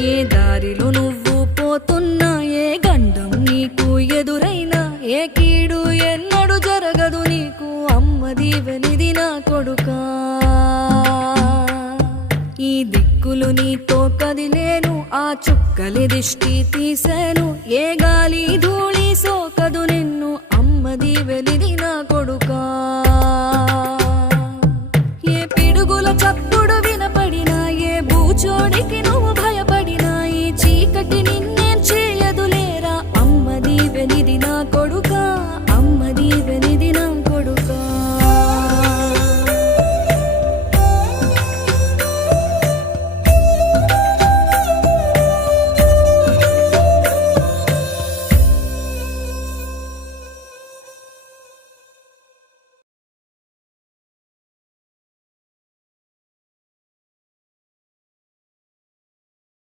ఏ దారిలో నువ్వు పోతున్నా, ఏ గండం నీకు ఎదురైనా, ఏ కీడు ఎన్నడు జరగదు నీకు, అమ్మ దీవెనిది నా కొడుకా. ఈ దిక్కులు నీతో కదిలేను, ఆ చుక్కలి దిష్టి తీసేను, ఏ గాలి ధూళి సోకదు నిన్ను, అమ్మ దీవెనిది నా కొడుకా.